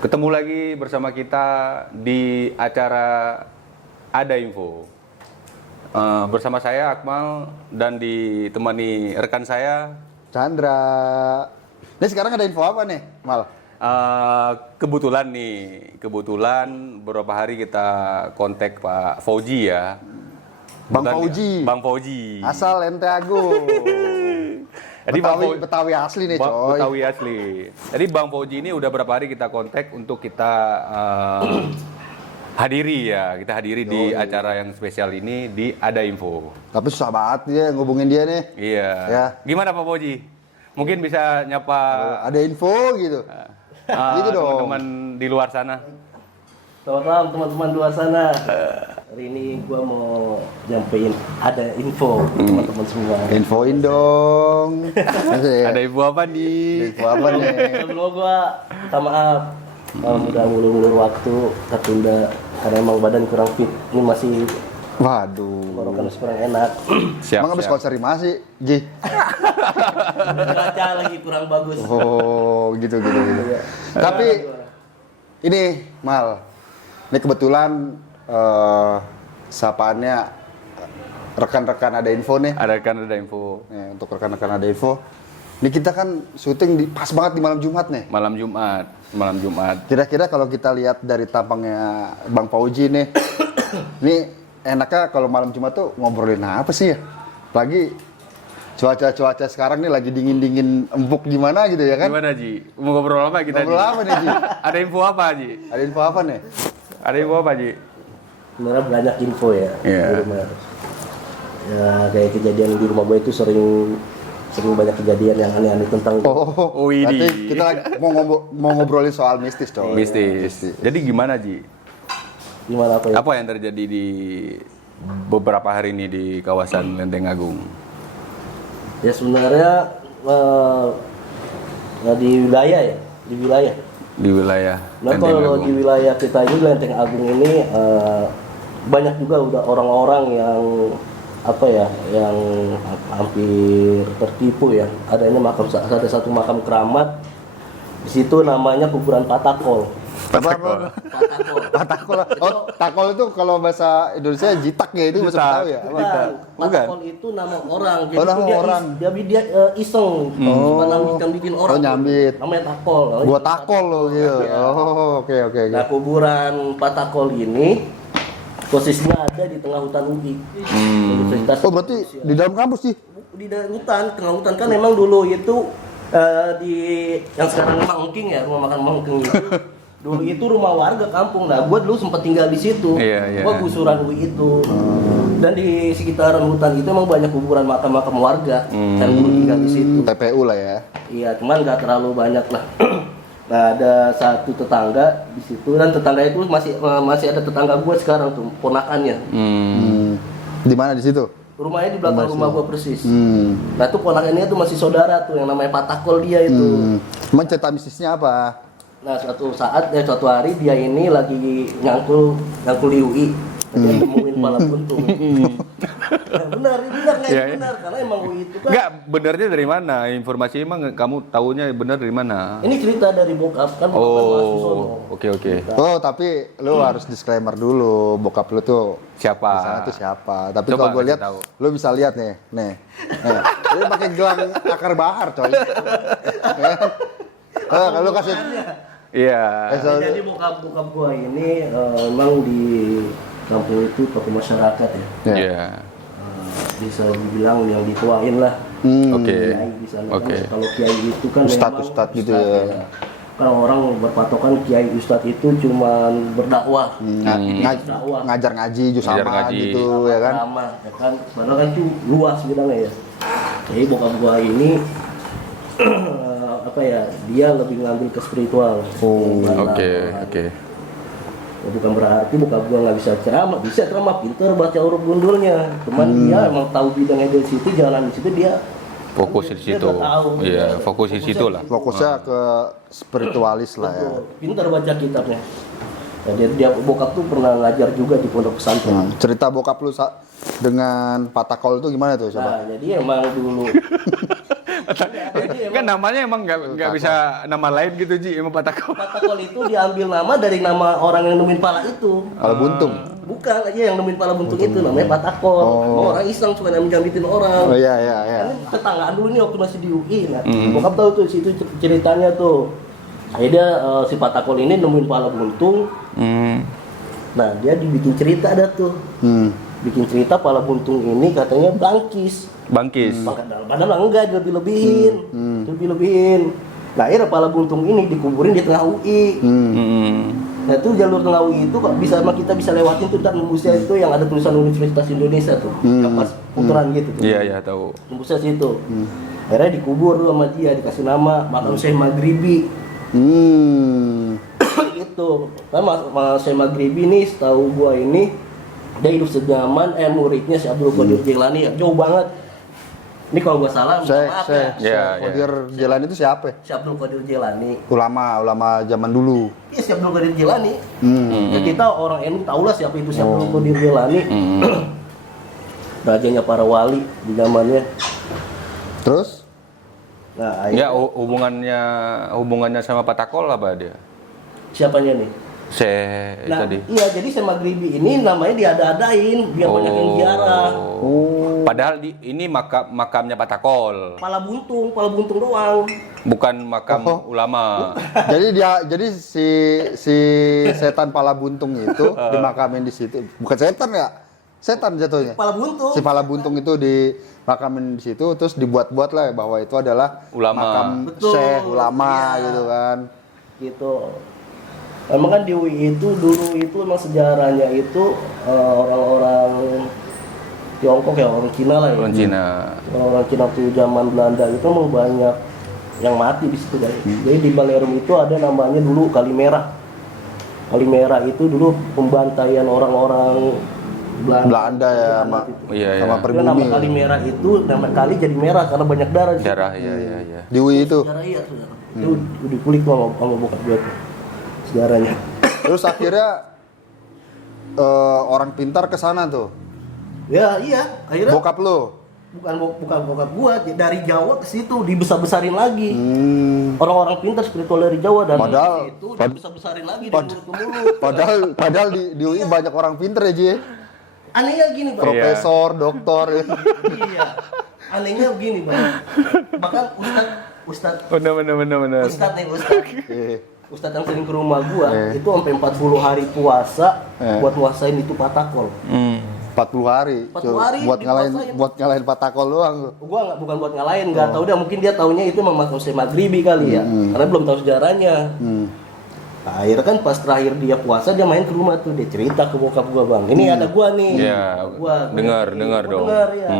Ketemu lagi bersama kita di acara Ada Info. Bersama saya Akmal dan ditemani rekan saya Chandra. Ini sekarang ada info apa nih, Mal? kebetulan beberapa hari kita kontak Pak Fauji ya. Bang Fauji. Bang Fauji. Asal Ente Agung. Jadi Betawi asli nih, coy. Betawi asli. Jadi Bang Fauji ini udah berapa hari kita kontak untuk kita hadiri di acara yang spesial ini di Ada Info. Tapi susah banget dia ngubungin dia nih. Iya. Ya. Gimana Pak Fauji? Mungkin bisa nyapa Ada info gitu. Gitu dong. teman-teman di luar sana. Selamat malam teman-teman di luar sana. Hari ini gua mau nyampein ada info teman-teman semua. Infoin dong. Ada info apa nih? Info apa nih? Sebelum gua minta maaf kalau udah ngulur-ngulur waktu tertunda karena emang badan kurang fit. Ini masih Waduh. tenggorokan kurang enak. Emang habis konser di mana sih, Ji? Baca lagi kurang bagus. Oh, gitu. Tapi ini, Mal. Ini kebetulan sapaannya rekan-rekan Ada Info nih. Ada info. Nih, untuk rekan-rekan Ada Info. Ini kita kan syuting pas banget di malam Jumat nih. Malam Jumat. Kira-kira kalau kita lihat dari tampangnya Bang Fauji nih, ini enaknya kalau malam Jumat tuh ngobrolin apa sih ya? Lagi cuaca sekarang nih lagi dingin-dingin empuk gimana gitu ya kan? Gimana Ji? Mau ngobrol apa kita Ngobrol apa nih, Ji? Ada info apa Ji? Ada info apa nih? Ada info apa Ji? Sebenarnya banyak info ya Iya. di rumah. Ya kayak kejadian di rumah gue itu sering banyak kejadian yang aneh-aneh tentang Oh, ini. berarti kita lagi mau ngobrolin soal mistis, coy. Mistis. Jadi gimana Ji? gimana apa ya? Apa yang terjadi di beberapa hari ini di kawasan Lenteng Agung? Ya sebenarnya di wilayah. Di wilayah Nah Lenteng kalau Agung. di wilayah kita ini Lenteng Agung ini banyak juga udah orang-orang yang yang hampir tertipu ya. Ada satu makam keramat di situ namanya kuburan Patakol. Apa? Patakol. Oh, takol itu kalau bahasa Indonesia jitak ya, itu bahasa Betawi ya? Bukan. Patakol itu nama orang. Jadi nama dia orang. Dia iseng. Cuma bikin orang. Oh, nyambit. Namanya takol. Gua takol loh gitu. Iya. Oh, oke. Nah, kuburan Patakol ini posisinya ada di tengah hutan UI. Universitas Oh, berarti di dalam kampus sih? di hutan, tengah hutan kan memang dulu itu di yang sekarang Mangking ya, rumah makan Mangking itu. Dulu itu rumah warga kampung. Nah, gua dulu sempat tinggal di situ. Iya. Gua gusuran UI itu. Dan di sekitaran hutan itu emang banyak kuburan makam-makam warga yang dulu tinggal di situ. TPU lah ya. Iya, cuman nggak terlalu banyak lah. Nah, ada satu tetangga di situ dan tetangga itu masih ada tetangga gue sekarang tuh, ponakannya. Di mana di situ? Rumahnya di belakang rumah gue persis. Nah, tuh ponakannya tuh masih saudara tuh yang namanya Patakol dia itu. Emang cerita mistisnya apa? Nah, suatu hari dia ini lagi nyangkul di UI. Dia nemuin pala buntung. Nah, benar karena emang UI itu kan. Enggak, benernya dari mana? Informasi emang kamu tahunya bener dari mana? Ini cerita dari bokap kan mahasiswa. Oke. Oh, tapi lu harus disclaimer dulu, bokap lu tuh Siapa? di sana tuh siapa. Tapi Coba kalau gue kasih lihat, tahu. lu bisa lihat nih. Dia pakai gelang akar bahar, coy. Kalau kasih Iya. Jadi bokap gua ini emang di kampung itu tokoh masyarakat ya. Iya. Bisa dibilang yang dituain lah. Oke. Kiai di sana. Oke. Kalau kiai itu kan Ustadz gitu ya. Kalau orang berpatokan kiai ustadz itu cuma berdakwah. Ngajar ngaji, jus Ngajar sama ngaji. gitu ya kan. Ceramah, ya kan. Padahal kan itu luas bilangnya ya. Jadi bokap gua ini dia lebih ngambil ke spiritual. Oke. Bukan berarti bokap gua nggak bisa ceramah, pinter baca huruf gundulnya. Cuman dia emang tahu bidangnya di situ, jalan di situ dia Fokus di situ. udah tahu. Iya, fokus di situ lah. Fokusnya ke spiritualis lah ya. Pinter baca kitabnya. Nah, dia bokap tuh pernah ngajar juga di pondok pesantren. Cerita bokap lu dengan Patakol itu gimana tuh coba? Nah, jadi emang dulu Kan namanya emang nggak bisa nama lain gitu Ji, emang Patakol. Patakol itu diambil nama dari nama orang yang nemuin pala itu. Pala buntung. Bukan aja yang nemuin pala buntung itu namanya Patakol. Orang iseng suka nyambitin orang. Oh iya. Kan tetanggaan dulu nih waktu masih di UI. Nah, bokap tahu tuh situ ceritanya tuh. Akhirnya si Patakol ini nemuin pala buntung. Nah, dia dibikin cerita ada tuh. Bikin cerita pala buntung ini katanya bangkis. Padahal enggak, lebih-lebihin. Nah, akhirnya pala buntung ini dikuburin di tengah UI. Nah, itu jalur tengah UI itu kok kita bisa lewatin tuh dan nembusnya itu yang ada tulisan Universitas Indonesia tuh. Pas putaran gitu tuh. Iya, tahu. Nembusnya situ. Akhirnya dikubur tuh sama dia, dikasih nama makam Syekh Maghribi. Gitu. Kan Mas Syekh Maghribi nih setahu gua ini dia hidup sejaman muridnya si Abdul Qadir Jilani ya, jauh banget. Ini kalau gua salah maaf ya. Qadir Jilani itu siapa? Si Abdul Qadir Jilani. Ulama zaman dulu. Iya, si Abdul Qadir Jilani. Ya, kita orang NU tahu lah siapa itu si Abdul Qadir Jilani. Rajanya para wali di zamannya. Terus? Nah, ya hubungannya sama Patakol apa dia? Siapanya nih? Tadi. Iya, jadi Syekh Maghribi ini namanya diada-adain biar banyak yang ziarah. Padahal ini makamnya Patakol. Pala buntung doang. Bukan makam ulama. Jadi si setan pala buntung itu dimakamin di situ. Bukan setan ya? Setan jatuhnya. Pala buntung. Si pala buntung itu dimakamin di situ, terus dibuat-buat lah bahwa itu adalah ulama. Makam Syekh ulama gitu kan. Gitu. Emang kan di UI itu dulu itu emang sejarahnya itu orang-orang Tiongkok ya, orang Cina lah ya. Orang Cina tuh zaman Belanda itu emang banyak yang mati di situ guys. Jadi di Balerum itu ada namanya dulu Kali Merah. Kali Merah itu dulu pembantaian orang-orang Belanda ya sama pribumi. Nama Kali Merah itu nama kali jadi merah karena banyak darah. Darah iya. Di UI itu. Darah iya tuh. Itu dikulik sama bokap gue tuh. Sejarahnya. Terus akhirnya orang pintar ke sana tuh. Ya iya, akhirnya bokap lo. Bukan bokap gua, dari Jawa ke situ dibesar-besarin lagi. Orang-orang pintar spiritual dari Jawa dan padahal itu dibesar-besarin lagi dari mulut ke mulut. Padahal di UI banyak orang pintar ya, Ji. Anehnya gini, Bang. Profesor, doktor. Iya. Anehnya begini, Bang. Bahkan Ustaz. Benar. Ustaz. Ustadz yang sering ke rumah gua itu sampai 40 hari puasa buat nguasain itu Patakol. 40 hari. 40 hari buat ngalahin Patakol doang. Gua bukan buat ngalahin, enggak tahu dia, mungkin dia taunya itu memang makam Syekh Maghribi kali ya. Karena belum tahu sejarahnya. Nah, akhirnya kan pas terakhir dia puasa dia main ke rumah tuh, dia cerita ke bokap gua, Bang. Ini ada gua nih. Iya. Dengar dong. Dengar ya.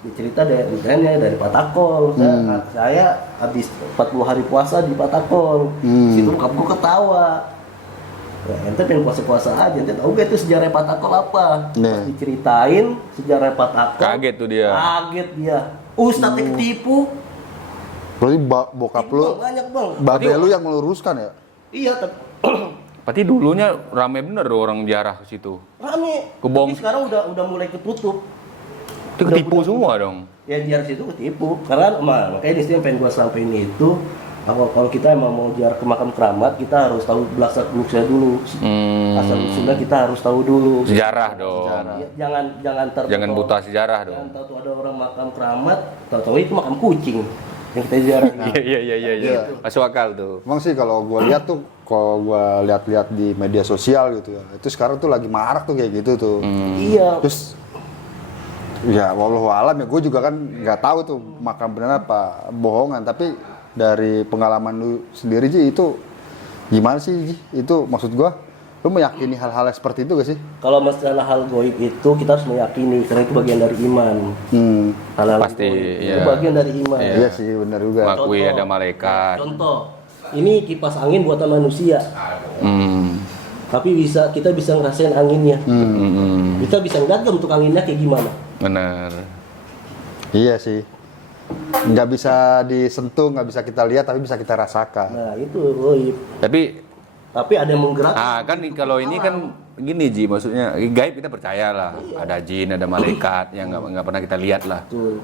Dia cerita dari Patakol. Saya habis 40 hari puasa di Patakol. Situ bokap gua ketawa. Ya, ente pengen puasa-puasa aja, ente tahu gak itu sejarah Patakol apa? Pas diceritain sejarah Patakol. Kaget tuh dia. Ustadz ketipu. Berarti bokap lu banyak, Bang. Babe lu yang meluruskan ya? Iya, tapi berarti dulunya rame bener orang ziarah ke situ. Rame. Kebong. Tapi sekarang udah mulai ketutup. Itu ketipu semua dong. Ya ziarah situ ketipu. Karena makanya istilah pengen gua sampein itu, kalau kita emang mau ziarah ke makam keramat, kita harus tahu belakang beluknya dulu. Asal usulnya kita harus tahu dulu. Sejarah dong. Ya, jangan buta sejarah dong. Jangan tahu ada orang makam keramat, tahu itu makam kucing yang kita ziarah. Iya. Masuk akal tuh. Emang sih kalau gue lihat tuh, kalau gue lihat di media sosial gitu ya, itu sekarang tuh lagi marak tuh kayak gitu tuh. Iya. Terus ya wallahu alam ya, gue juga kan nggak tahu tuh makam benar apa bohongan, tapi dari pengalaman lu sendiri Ji, itu gimana sih Ji? Itu maksud gue, lu meyakini hal-hal seperti itu gak sih? Kalau masalah hal goib itu kita harus meyakini karena itu bagian dari iman. Hal-hal pasti itu bagian dari iman. Iya sih, benar juga. Mengakui ada malaikat. Contoh, ini kipas angin buatan manusia. Tapi kita bisa ngerasain anginnya. Kita bisa ngeliat bentuk anginnya kayak gimana. Benar. Iya sih. Nggak bisa disentuh, nggak bisa kita lihat, tapi bisa kita rasakan. Nah itu goib. Tapi ada yang menggerakkan. Kan kalau ini kan gini Ji, maksudnya gaib kita percaya lah. Ada jin, ada malaikat yang nggak pernah kita lihat lah. Betul.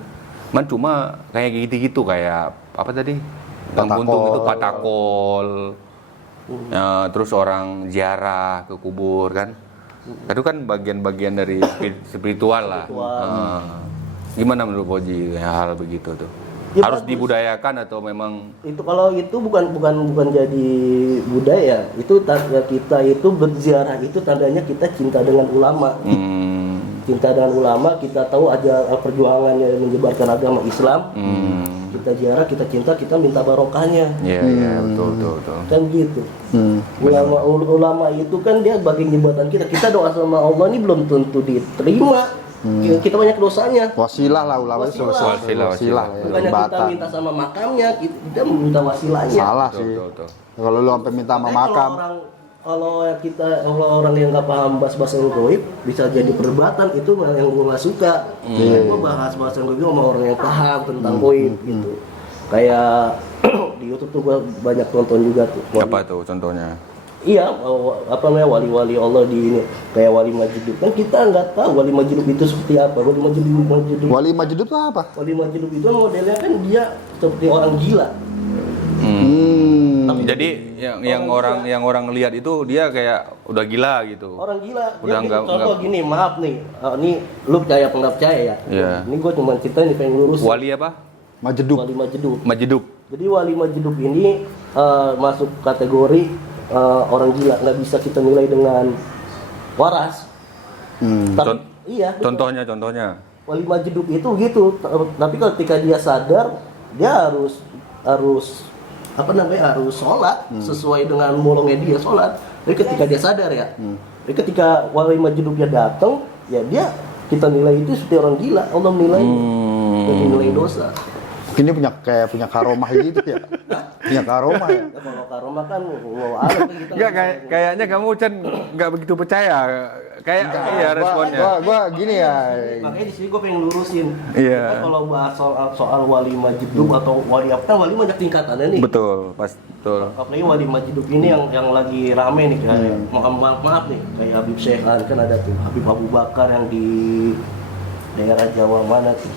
Cuma kayak gitu-gitu kayak apa tadi? Bang Patakol. Buntung itu patakol. Terus orang ziarah ke kubur kan. Itu kan bagian-bagian dari spiritual lah. Gimana menurut Koji hal begitu tuh? Ya, Harus bagus. dibudayakan atau memang Itu kalau itu bukan jadi budaya, itu tanda kita itu berziarah itu tandanya kita cinta dengan ulama. Cinta dengan ulama, kita tahu aja perjuangannya menyebarkan agama Islam. Kita ziarah, kita cinta, kita minta barokahnya. Iya, betul. Kan gitu. Ulama itu kan dia bagian jembatan kita. Kita doa sama Allah ini belum tentu diterima. Kita banyak dosanya. Wasilah lah ulama itu Wasilah. wasilah ya, Bukannya kita jembatan. minta sama makamnya, kita minta wasilahnya. Salah Betul, sih. betul. Kalau lu sampai minta sama Makanya makam, kalau orang yang nggak paham bahasa goib bisa jadi perdebatan, itu yang gue nggak suka. Gue bahas bahasa goib sama orang yang paham tentang goib gitu. Kayak di YouTube tuh gue banyak nonton juga tuh. Apa tuh contohnya? Iya, apa namanya wali-wali Allah di ini kayak wali Majidub. Kan kita nggak tahu wali Majidub itu seperti apa. Wali Majidub wali Majidub itu apa? Wali Majidub itu modelnya kan dia seperti orang gila. Jadi yang orang lihat itu dia kayak udah gila gitu. Orang gila. Udah Dia nggak- contoh gini, maaf nih. Ini lu percaya apa nggak percaya ya? Iya. Ini gue cuma cerita nih pengen lurus. Wali apa? Majidub. Wali Majidub. Majedub. Jadi wali Majidub ini masuk kategori orang gila, nggak bisa kita nilai dengan waras. Tapi Con- iya. betul. Contohnya. Wali Majidub itu gitu. Tapi ketika dia sadar, dia harus apa namanya harus sholat sesuai dengan molongnya dia sholat. Jadi ketika dia sadar ya, jadi ketika wali Majidubnya datang, ya dia kita nilai itu seperti orang gila. Allah menilai dari nilai dosa. Ini punya karomah gitu ya. Punya karomah ya. Ya, kalau karomah kan mau ada kita. Enggak kayaknya kamu Chan nggak begitu percaya. Kayak iya responnya. Gua gini ya. Makanya di sini gue pengen lurusin. Iya. Kan kalau bahas soal wali Majidub atau wali apa, kan wali banyak tingkatannya nih. Betul, betul. Apalagi wali Majidub ini yang lagi rame nih kayak maaf nih kayak Habib Syekhan kan ada tuh Habib Abu Bakar yang di daerah Jawa mana tuh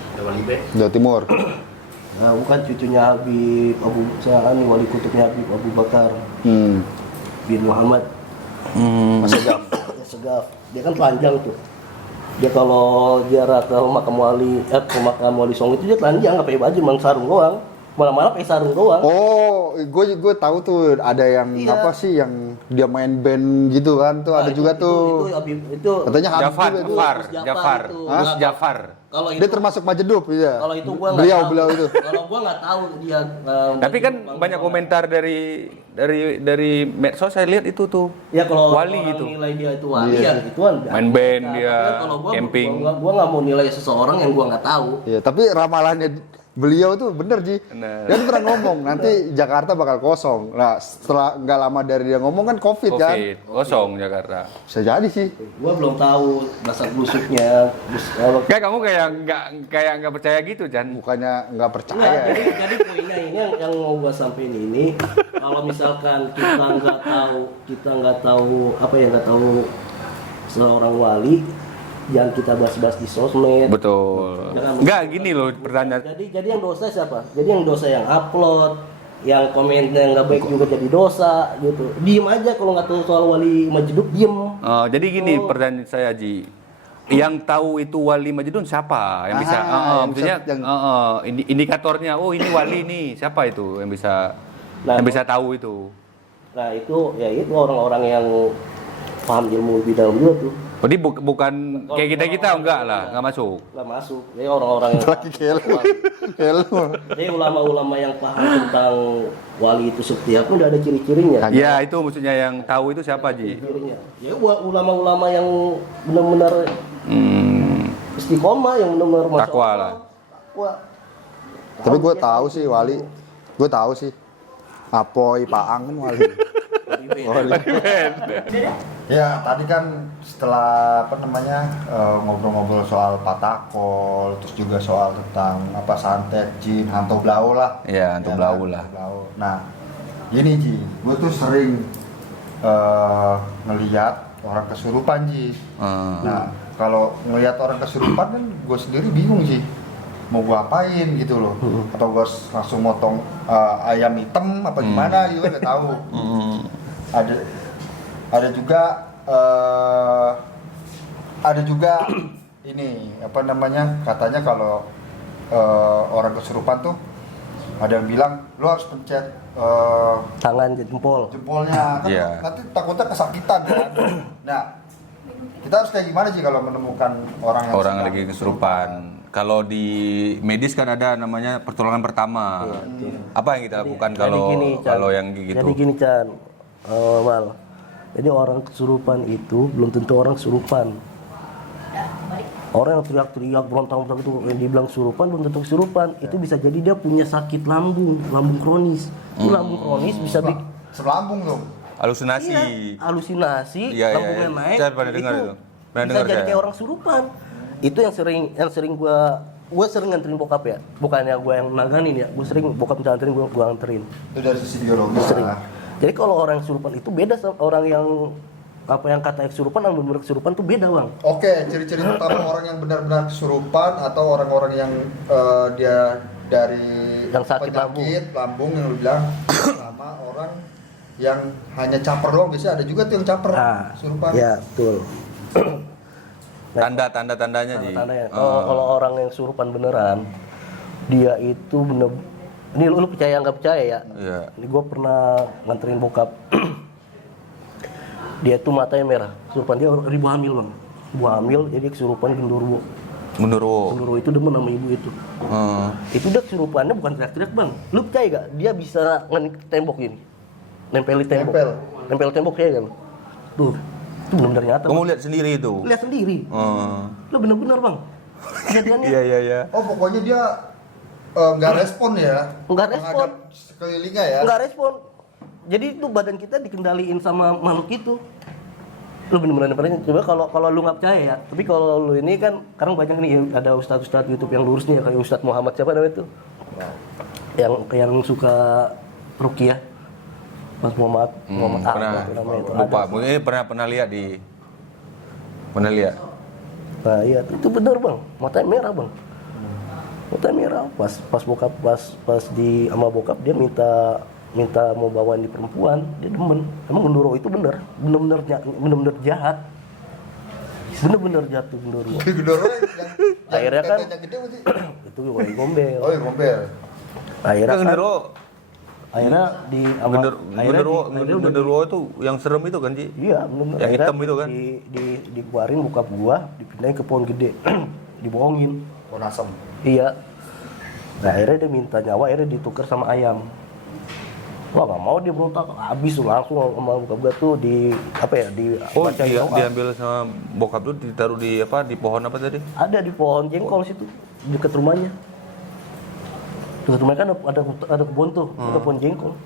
Jawa Timur. nah, bukan cucunya Habib Abu Syekhan nih wali kutubnya Habib Abu Bakar bin Muhammad Mas Segaf. Segaf dia kan panjang tuh dia kalau ziarah ke makam wali Songo itu dia telanjang nggak pakai baju mang sarung doang malah pakai sarung doang. Oh, gue tahu tuh ada yang Iya. apa sih yang dia main band gitu kan tuh ada juga tuh. Itu Katanya Habib Jafar, juga itu. Jafar. itu. Mas Jafar. Kalau itu Dia termasuk Majidub ya. kalau itu gua nggak tahu. beliau itu. Kalau gua nggak tahu dia. Tapi kan banyak komentar dari medsos saya lihat itu tuh. Ya kalau wali orang gitu. nilai dia itu wali Iya. ya ituan. Main band dia, Kalau camping. Gua nggak mau nilai seseorang yang gua nggak tahu. Iya, tapi ramalannya beliau tuh bener Ji. Bener. Dia tuh pernah ngomong nanti Jakarta bakal kosong. Nah setelah nggak lama dari dia ngomong kan COVID kan. Covid, kosong Jakarta. Bisa jadi sih. Gua belum tahu dasar busuknya. Kalau Kayak kamu kayak nggak percaya gitu, Chan. Bukannya nggak percaya. Enggak, jadi poinnya ini yang mau gua sampein ini kalau misalkan kita nggak tahu apa ya nggak tahu seorang wali jangan kita bahas-bahas di sosmed. Betul. Jangan- Nggak gini loh pertanyaan. Jadi yang dosa siapa? Jadi yang dosa yang upload, yang komennya nggak baik juga jadi dosa gitu. Diem aja kalau nggak tahu soal wali Majidub diem. Jadi gini pertanyaan saya Ji. Yang tahu itu wali Majidun siapa? Yang bisa yang maksudnya bisa- indikatornya oh ini wali nih. Siapa itu yang bisa Nah, yang bisa tahu itu? Nah itu orang-orang yang paham ilmu lebih dalam juga tuh. Jadi bukan kayak kita enggak lah, enggak masuk. Nggak masuk. Jadi orang-orang yang Lagi kayak lu. Jadi ulama-ulama yang paham tentang wali itu seperti apa udah ada ciri-cirinya. Ya itu maksudnya yang tahu itu siapa Ji? Ciri-cirinya. Ya ulama-ulama yang benar-benar istiqomah, yang benar-benar masya Takwa Allah. lah. Takwa. Tapi gue tahu sih wali. Gue tahu sih. Apoy, Paang kan wali. Ya tadi kan setelah apa namanya ngobrol-ngobrol soal patakol, terus juga soal tentang apa santet, jin, hantu blau lah. Iya, hantu Ya blau kan, lah. hantu blau. Nah, gini Ji, gue tuh sering ngelihat orang kesurupan Ji. Nah, kalau ngelihat orang kesurupan kan gue sendiri bingung Ji. mau gua apain gitu loh. Atau gua langsung motong ayam hitam apa gimana gitu kan nggak tahu. Ada juga ini apa namanya, katanya kalau orang kesurupan tuh ada yang bilang lu harus pencet Tangan jempolnya kan, Iya. nanti takutnya kesakitan kan. Nah, kita harus kayak gimana sih kalau menemukan orang yang Orang sedang lagi kesurupan. Kalau di medis kan ada namanya pertolongan pertama. Apa yang kita lakukan kalau yang gitu? Jadi gini Chan, Mal. Jadi orang kesurupan itu belum tentu orang kesurupan. Orang yang teriak-teriak berontak-berontak itu yang dibilang kesurupan belum tentu kesurupan. Itu bisa jadi dia punya sakit lambung kronis. Itu lambung kronis bisa bikin selambung dong. Halusinasi. halusinasi, Iya, lambungnya iya. naik. Saya pernah dengar itu. Pernah Bisa dengar jadi saya. kayak orang kesurupan. Itu yang sering gua sering nganterin bokap ya. Bukannya gua yang naganin ya. Gua sering bokap minta anterin, gua anterin. Itu dari sisi biologis Sering. lah. Jadi kalau orang kesurupan itu beda sama orang yang apa yang kata kesurupan sama benar kesurupan tuh beda, Bang. Oke, ciri-ciri pertama orang yang benar-benar kesurupan atau orang-orang yang dia dari Yang sakit penyakit lambung yang lu bilang, sama orang yang hanya caper doang. Biasanya ada juga tuh yang caper kesurupan. Ya, betul. Tanda-tandanya Ji. Tandanya. Kalau orang yang kesurupan beneran, dia itu bener. Ini lu percaya nggak percaya ya? Iya. Ini gue pernah nganterin bokap. Dia tuh matanya merah. Kesurupan dia ibu hamil, Bang. Ibu hamil jadi kesurupan genderuwo. Genderuwo. Genderuwo itu demen sama ibu itu. Itu udah kesurupannya bukan teriak-teriak, Bang. Lu percaya gak? Dia bisa ngenik tembok gini. Nempelin tembok. Nempel tembok ya kan. Tuh. Itu benar-benar nyata. Kamu Bang. lihat sendiri itu? Lihat sendiri. Lu bener-bener, Bang. Kejadiannya. Iya. Oh, pokoknya dia nggak respon ya? Nggak respon. Menghadap sekelilingnya ya? Nggak respon. Jadi itu badan kita dikendaliin sama makhluk itu. Lu bener-bener pernah coba kalau lu nggak percaya ya. Tapi kalau lu ini kan sekarang banyak nih ada ustadz YouTube yang lurus nih ya, kayak Ustadz Muhammad siapa namanya itu? Yang suka ruqyah. Mas Muhammad Pernah. apa namanya itu. Lupa. Ada. Mungkin pernah lihat di. Pernah lihat. Nah, iya itu bener, Bang. Matanya merah, Bang. Matanya merah. Pas bokap pas di sama bokap dia minta mau bawaan di perempuan, dia demen. Emang Genderuwo itu bener-bener jahat. Bener-bener jatuh Genderuwo. Genderuwo yang Akhirnya kan tetenya gede berarti? itu gue gombel. Oh, ya gombel. Akhirnya kan Genderuwo. akhirnya di Genderuwo itu yang serem itu kan Ji? Iya, bener-bener. Yang Akhirnya hitam itu kan? dikeluarin bokap gua, dipindahin ke pohon gede, dibohongin. Pohon asem. Iya. Nah, akhirnya dia minta nyawa, akhirnya ditukar sama ayam. Wah, nggak mau dia berontak, habis tuh langsung sama bokap gua tuh di Oh, bacain doa. diambil sama bokap tuh ditaruh di pohon apa tadi? Ada di pohon jengkol situ, dekat rumahnya. Dekat rumahnya kan ada kebun tuh, ada pohon jengkol.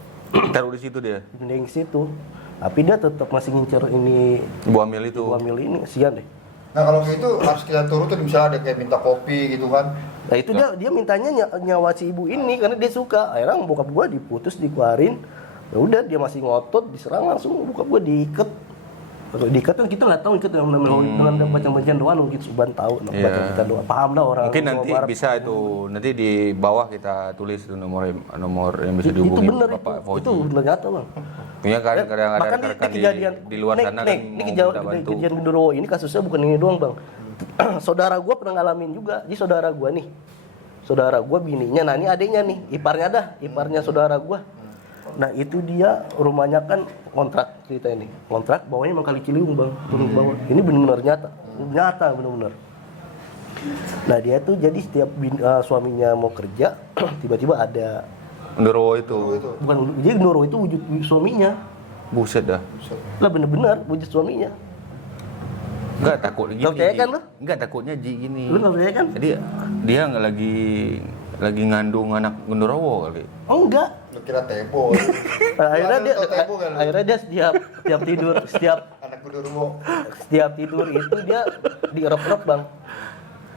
Taruh di situ dia. Dipindahin ke situ. Tapi dia tetap masih ngincer ini Ibu hamil itu. ibu hamil ini, kesian deh. Nah, kalau gitu harus kita turutin, misalnya ada kayak minta kopi gitu kan. Nah itu dia mintanya nyawa si ibu ini karena dia suka. Akhirnya bokap gua diputus, dikeluarin. Ya udah dia masih ngotot, diserang langsung bokap gua diikat. Kalau diikat kan kita nggak tahu ikat dengan bacaan doa, mungkin Subhan tahu bacaan doa. Paham lah orang. Mungkin nanti Jawa Barat. bisa itu, nanti di bawah kita tulis itu nomor yang bisa Itu dihubungi bener Bapak Fauji. itu bener nyata, Bang. Punya kadang-kadang ada Bahkan rekan-rekan di luar sana kan ini mau minta bantu. kejadian Genderuwo ini kasusnya bukan ini doang, Bang. Saudara gua pernah ngalamin juga. Jadi saudara gua bininya, nah ini adiknya nih, iparnya saudara gua. Nah itu dia rumahnya kan kontrak cerita ini, kontrak bawahnya emang Kali Ciliwung, Bang, turun ke bawah. Ini benar-benar nyata benar-benar. Nah dia tuh jadi setiap suaminya mau kerja tiba-tiba ada Genderuwo itu. bukan jadi Genderuwo itu wujud suaminya. Buset dah. Lah bener-bener wujud suaminya. Enggak takut gini. Nggak percaya Ji. kan lu? Enggak takutnya Ji gini. Lu nggak percaya kan? Jadi dia nggak lagi ngandung anak Genderuwo kali. Oh enggak. Lu kira tebo. Akhirnya dia setiap tidur Anak Genderuwo. setiap tidur itu dia direp-rep, Bang.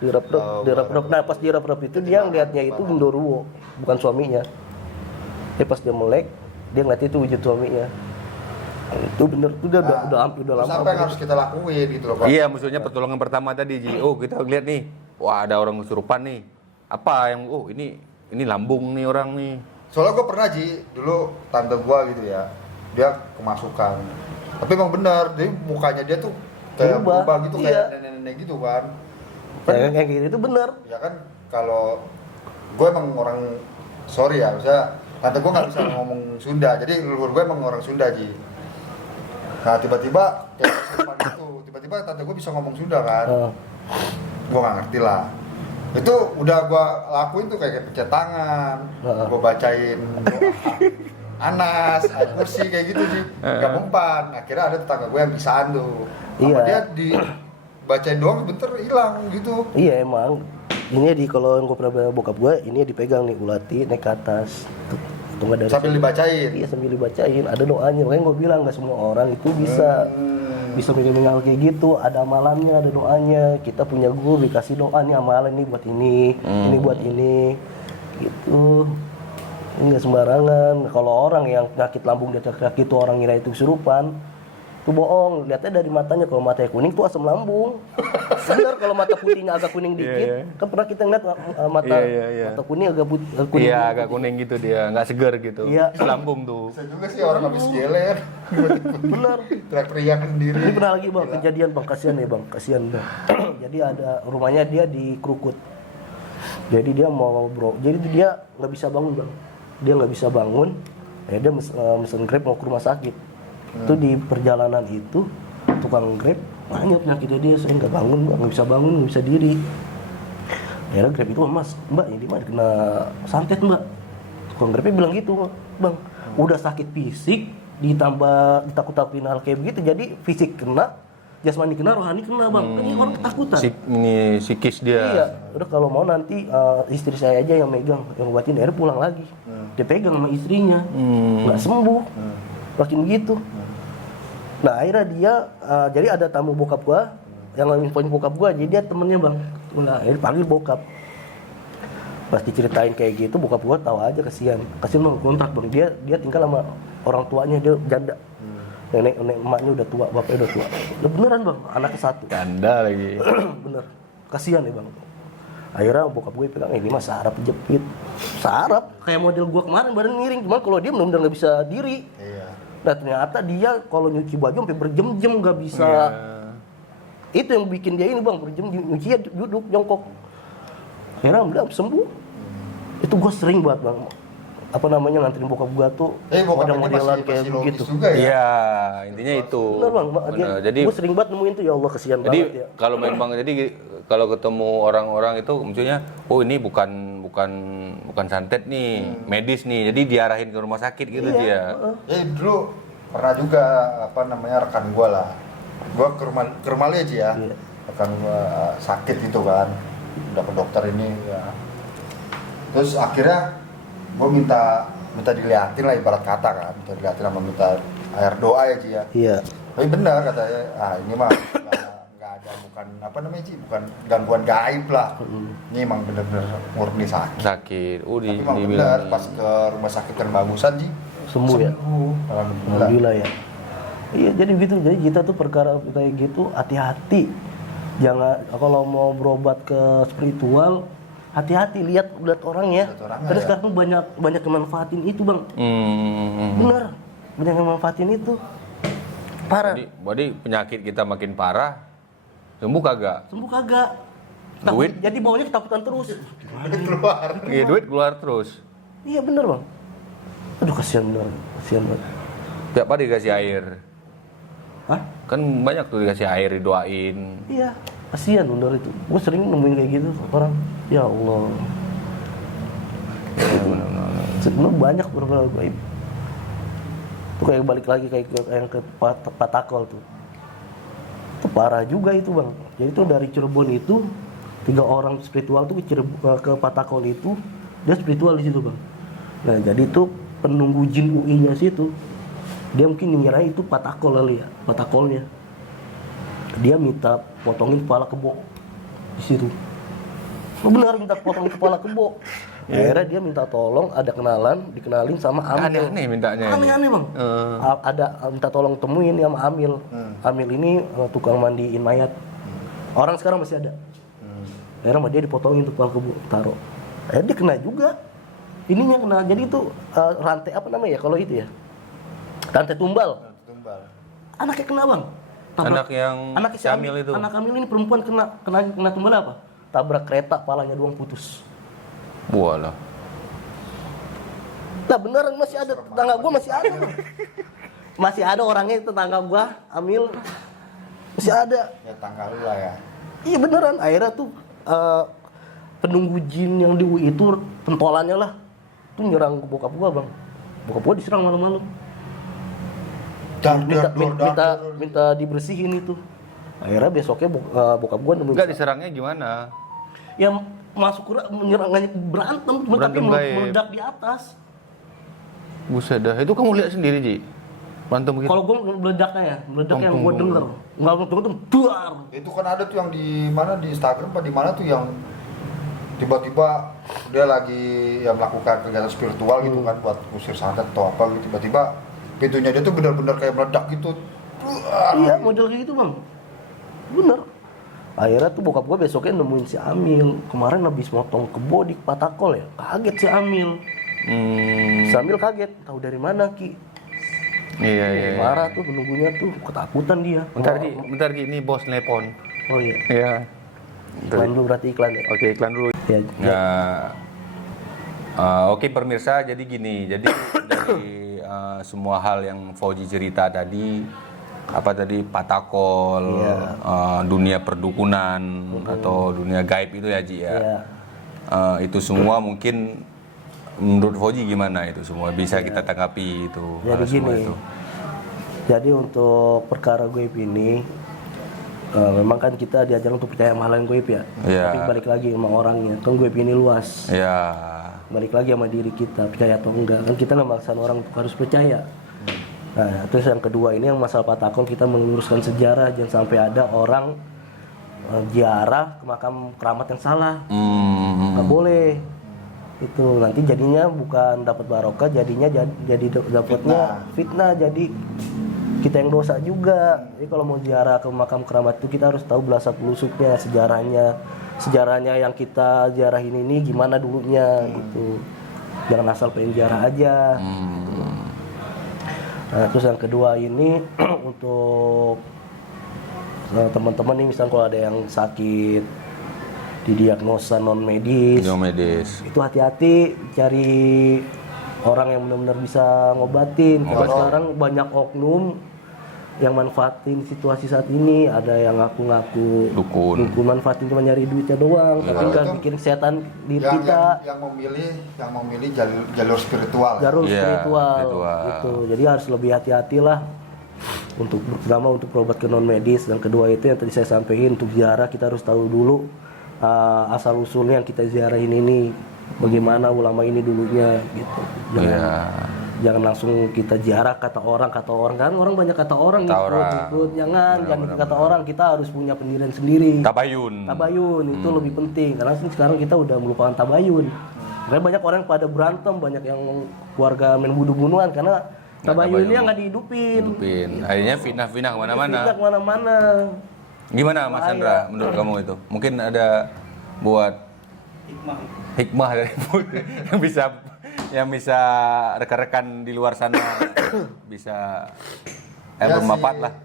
Direp-rep. Nah, pas direp-rep itu dia ngeliatnya itu Genderuwo, bukan suaminya. Pas dia melek, dia ngeliat itu wujud suaminya. Itu bener, itu udah hampir udah lama. Sampai yang harus kita lakuin gitu loh, Pak. Iya, maksudnya pertolongan pertama tadi Ji. Oh, kita lihat nih. Wah, ada orang kesurupan nih. apa yang ini lambung nih orang nih. Soalnya gue pernah dulu tante gue gitu ya, dia kemasukan. Tapi emang benar, jadi mukanya dia tuh kayak berubah gitu, kayak nenek-nenek gitu kan. Kayak gitu bener. Ya kan, kalau gue emang orang, sorry ya, misalnya tante gue nggak bisa ngomong Sunda, jadi leluhur gue emang orang Sunda Nah tiba-tiba kayak kesurupan gitu, tiba-tiba tante gue bisa ngomong Sunda kan. Gue nggak ngerti lah. Itu udah gue lakuin tuh kayak pencet tangan, gue bacain doa Anas, kursi kayak gitu gak mempan. Akhirnya ada tetangga gue yang bisaan tuh, sama dia dibacain doang bentar hilang gitu. Iya emang. Ini kalau yang gue pernah bokap gue, ini dipegang nih ulati naik ke atas. Dari sambil dibacain. Iya sambil dibacain, ada doanya. Makanya gue bilang nggak semua orang itu bisa meninggal kayak gitu. Ada amalannya, ada doanya. Kita punya guru dikasih doa nih, amalan nih buat ini buat ini, gitu. Nggak sembarangan. Kalau orang yang penyakit lambung dia kaki itu orang ngira itu kesurupan, itu bohong. Lihatnya dari matanya, kalau matanya kuning tuh asam lambung. Benar, kalau mata putihnya agak kuning dikit, kan pernah kita ngeliat mata kuning agak kuning. Iya, agak kuning gitu dia, nggak seger gitu. Iya. Lambung tuh. Bisa juga sih orang habis geler. Benar. Teriak-teriak sendiri. Ini pernah lagi bang, kejadian bang, kasihan ya bang, kasihan bang. Jadi ada rumahnya dia di Krukut. Jadi dia jadi dia nggak bisa bangun bang. Dia nggak bisa bangun, dia mesen Grab mau ke rumah sakit. Itu di perjalanan itu tukang Grab nanya penyakitnya dia, saya nggak bangun, nggak bisa bangun, nggak bisa diri. Akhirnya Grab itu, Mas, Mbak ini mah kena santet Mbak. Tukang Grabnya bilang gitu, Bang, udah sakit fisik ditambah ditakut-takutin hal kayak begitu, jadi fisik kena, jasmani kena, rohani kena Bang. Kan ini orang ketakutan. Ini psikis dia. Iya, udah kalau mau nanti istri saya aja yang megang, yang obatin, akhirnya pulang lagi. Dia pegang sama istrinya, nggak sembuh, makin gitu. Nah akhirnya dia, jadi ada tamu bokap gua, yang infoin bokap gua, jadi dia temennya bang. Nah akhirnya panggil bokap. Pas diceritain kayak gitu, bokap gua tahu aja kasihan bang, kontrak bang. Dia tinggal sama orang tuanya, dia janda. Nenek emaknya udah tua, bapaknya udah tua. Udah beneran bang, anaknya satu. Janda lagi. Bener, kasihan ya bang. Akhirnya bokap gue pegang, ini mah sarap jepit. Sarap, kayak model gua kemarin badan miring, cuman kalau dia benar-benar nggak bisa diri. Iya. Nah ternyata dia kalau nyuci baju sampai berjam-jam nggak bisa. Itu yang bikin dia ini bang, berjam-jam nyuci ya duduk jongkok. Akhirnya udah sembuh. Itu gue sering banget bang, apa namanya, nganterin bokap gue tuh model-modelan kayak begitu. Iya, intinya itu. Bener bang, Jadi gue sering banget nemuin tuh, ya Allah kesian banget ya. Kalau memang kalau ketemu orang-orang itu maksudnya, oh ini bukan santet nih, medis nih, jadi diarahin ke rumah sakit gitu dia. Dulu pernah juga rekan gue lah, gue ke rumah dia aja ya, rekan gue sakit gitu kan, udah ke dokter ini ya. Terus akhirnya gue minta diliatin lah, ibarat kata kan, minta diliatin sama minta air doa ya Ci ya. Iya. Tapi benar katanya, ini mah nggak ada, bukan gangguan gaib lah. Ini emang bener-bener murni sakit. Tapi emang benar pas ke rumah sakit terbagusan Ci, sembuh ya. Alhamdulillah Ya. Iya jadi gitu, jadi kita tuh perkara kayak gitu hati-hati. Jangan kalau mau berobat ke spiritual, hati-hati lihat orangnya. Karena sekarang tuh banyak yang manfaatin itu bang. Bener, banyak yang manfaatin itu. Parah. Jadi penyakit kita makin parah, sembuh kagak? Sembuh kagak. Duit? Jadi baunya ketakutan terus. keluar. Iya, duit keluar terus. Iya bener bang. Aduh kasihan bener, kasihan banget. Tiap hari dikasih air. Hah? Kan banyak tuh dikasih air, didoain. Iya, kasihan bener itu. Gue sering nemuin kayak gitu orang. Ya Allah. Sebenarnya banyak beberapa gaib. Itu kayak balik lagi kayak yang ke Patakol tuh. Itu parah juga itu bang. Jadi tuh dari Cirebon itu 3 orang spiritual tuh ke Patakol itu, dia spiritual di situ bang. Nah jadi tuh penunggu jin UI-nya situ, dia mungkin ngira itu Patakol kali ya, Patakolnya. Dia minta potongin kepala kebo di situ. Benar minta potongin kepala kebo. Akhirnya dia minta tolong, ada dikenalin sama Amil. Aneh mintanya. Aneh bang. Ada minta tolong temuin sama Amil. Amil ini tukang mandiin mayat. Orang sekarang masih ada. Akhirnya dia dipotongin tuh kepala kebo, taruh. Dia kena juga. Ininya kena. Jadi itu rantai apa namanya ya kalau itu ya? Rantai tumbal. Anaknya kena bang. Anak yang anak si Amil itu. Anak Amil ini perempuan kena tumbal apa? Tabrak kereta, palanya doang putus. Walah. Nah beneran masih ada tetangga gua masih ada. Bang. Masih ada orangnya tetangga gua Amil. Masih ada. Ya tangga lu lah ya. Iya beneran. Akhirnya tuh penunggu jin yang di UI itu pentolannya lah. Tuh nyerang ke bokap gua bang. Bokap gua diserang malam-malam. Minta dibersihin itu. Akhirnya besoknya bokap gua nemuin. Enggak, diserangnya gimana? Ya masuk menyerangnya berantem tapi meledak di atas. Buset dah. Itu kamu lihat sendiri, Ji? Berantem gitu. Kalau gua meledaknya yang gua denger. Enggak nonton duar. Itu kan ada tuh yang di mana di Instagram apa di mana tuh yang tiba-tiba dia lagi ya melakukan kegiatan spiritual gitu kan buat usir santet atau apa gitu, tiba-tiba pintunya dia tuh benar-benar kayak meledak gitu. Iya, model kayak gitu, Bang. Bener. Akhirnya tuh bokap gua besoknya nemuin si Amil. Kemarin habis motong kebo di Patakol ya. Kaget si Amil. Si Amil kaget, tahu dari mana Ki? Iya. Marah tuh penunggunya tuh, ketakutan dia. Bentar Ki, ini bos nelpon. Oh iya. Iya. Iklan dulu berarti iklan ya. Oke, iklan dulu. Ya, Oke pemirsa, jadi gini, jadi dari semua hal yang Fauji cerita tadi, apa tadi patakol, dunia perdukunan atau dunia gaib itu ya Ji ya. Itu semua mungkin menurut Fauji gimana itu semua bisa kita tanggapi itu. Jadi gini, jadi untuk perkara gaib ini memang kan kita diajar untuk percaya sama hal yang gaib ya. Tapi balik lagi sama orangnya, kan gaib ini luas. Balik lagi sama diri kita, percaya atau enggak. Kan kita nggak maksain orang untuk harus percaya. Nah, terus yang kedua ini yang masalah patakol, kita meluruskan sejarah, jangan sampai ada orang ziarah ke makam keramat yang salah. Nggak boleh. Itu nanti jadinya bukan dapat barokah, jadinya jadi dapatnya fitnah. Jadi kita yang dosa juga. Jadi kalau mau ziarah ke makam keramat itu kita harus tahu belasah belusuknya, sejarahnya yang kita ziarahin ini gimana dulunya gitu. Jangan asal pengen ziarah aja. Gitu. Nah, terus yang kedua ini untuk teman-teman nih, misalnya kalau ada yang sakit didiagnosa non medis, itu hati-hati cari orang yang benar-benar bisa ngobatin. Karena sekarang banyak oknum yang manfaatin situasi saat ini. Ada yang ngaku-ngaku dukun manfaatin cuma nyari duitnya doang, tapi nggak bikin setan di kita. Yang memilih jalur spiritual. Spiritual. Gitu. Jadi harus lebih hati-hati lah. Untuk pertama untuk berobat ke non medis, dan kedua itu yang tadi saya sampaikan, untuk ziarah kita harus tahu dulu asal usulnya yang kita ziarahin ini, bagaimana ulama ini dulunya gitu. Jangan langsung kita ziarah kata orang kan, orang banyak kata orang ikut. Jangan kata orang, kita harus punya pendirian sendiri. Tabayun itu lebih penting, karena sekarang kita udah melupakan tabayun. Karena banyak orang pada berantem, banyak yang keluarga main bunuh-bunuhan karena tabayunnya nggak dihidupin. Akhirnya fitnah kemana-mana. Gimana Mas Chandra, menurut kamu itu? Mungkin ada buat hikmah dari yang bisa rekan-rekan di luar sana bisa bermanfaat lah.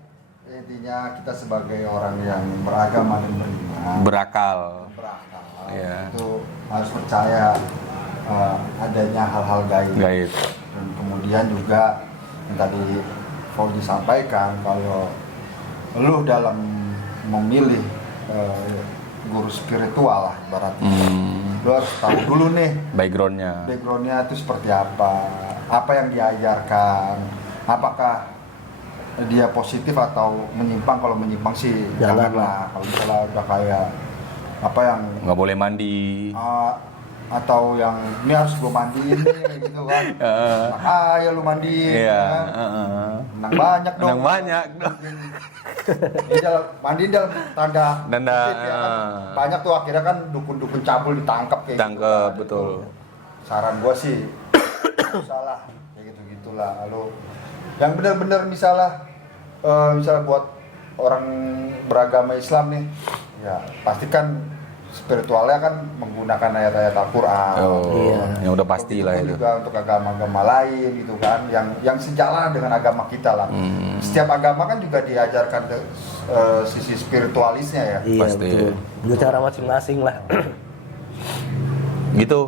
Intinya kita sebagai orang yang beragama dan beriman, berakal. Itu harus percaya adanya hal-hal gaib. Dan kemudian juga yang tadi Fauji sampaikan, kalau lu dalam memilih guru spiritual lah ibaratnya, lu harus tahu dulu nih backgroundnya itu seperti apa yang diajarkan, apakah dia positif atau menyimpang. Kalau menyimpang sih janganlah. Kalau misalnya udah kayak apa yang nggak boleh mandi atau yang ini harus gue mandiin nih gitu kan, ya lu mandiin kan? Menang banyak dong. Mandiin dalam tanda ya kan? Banyak tuh akhirnya kan dukun-dukun cabul ditangkap kayak gitu kan. Betul. Saran gue sih salah kayak gitu-gitulah. Lalu yang benar-benar misalnya buat orang beragama Islam nih, ya pastikan spiritualnya kan menggunakan ayat-ayat Al-Quran. Oh, Iya. yang udah pasti lah Begitu itu. juga untuk agama-agama lain gitu kan, yang sejalan dengan agama kita lah. Setiap agama kan juga diajarkan ke sisi spiritualisnya ya. Iya Pasti. betul. Punya cara masing-masing lah. Gitu,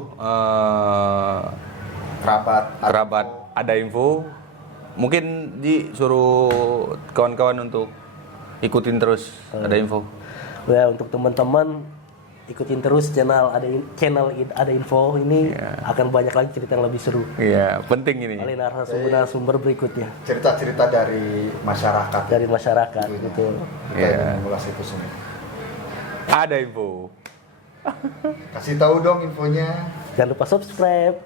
Kerabat ada info, mungkin disuruh kawan-kawan untuk ikutin terus, ada info. Ya untuk teman-teman ikutin terus channel ada info ini akan banyak lagi cerita yang lebih seru. Iya, penting ini. Oleh narasumber berikutnya cerita-cerita dari masyarakat. dari masyarakat gitu. Kita Iya. ingin mengulas itu semua. Ada info. Kasih tahu dong infonya. Jangan lupa subscribe.